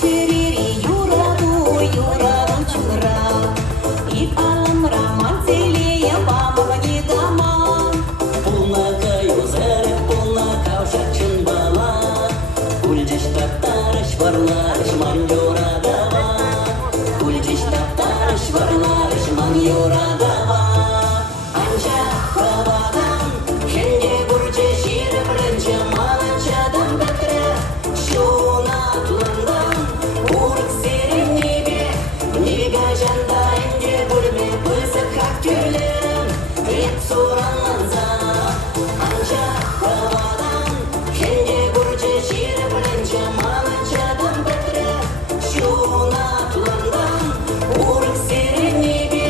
Черери, юраду, юраду чура. И алым роман целее бамырни дома. Пулнака юзер, пулнака ушакчын бала. Ульдиш таптарыш варларыш ман юрадава. Ульдиш таптарыш варларыш ман юрадава. Анча хавадан, хенде гурче шире брынче маланчадан бетре. Шуна туландан, урк серен небе, нега жанда инде бульме пызык актерлерим, реп суранланса. Анча хавадан, хенде гурче шире брынче маланчадан бетре. Шуна туландан, урк серен небе,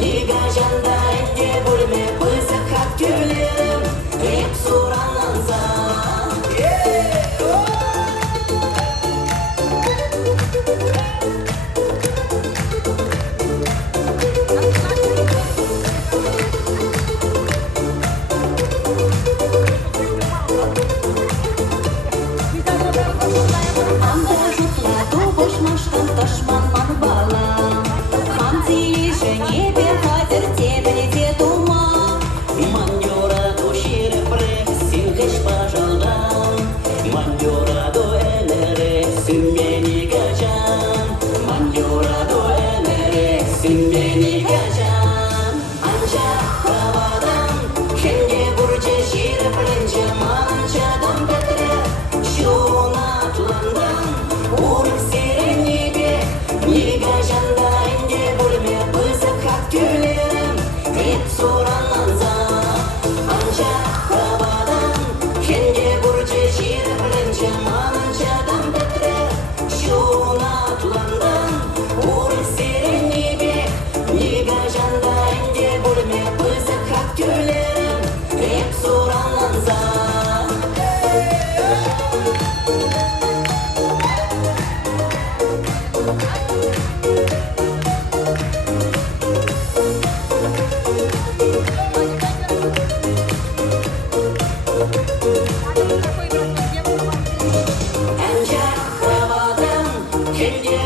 нега жанда инде бульме пызык актерлерим, реп суранланса. Анда жутла башмашкан ташман ман бала. Хан тилише небе хатер тебелете тума. Мандюра до шире прек, силгеш пожалдан. Мандюра до энере, сюмени гачан. Мандюра до энере, сюмени гачан. Анча хавадан, хенде бурче шире пренче маланчадан бетре. Шуна туландан, урк серен небе, нега жанда инде бульме пызык актерлерим, реп суранланса. Анча хавадан, хенде бурче шире пренче маланчадан бетре. Шуна туландан, урк серен небе, нега жанда инде бульме пызык актерлерим, реп суранланса. Анча хавадан, хенде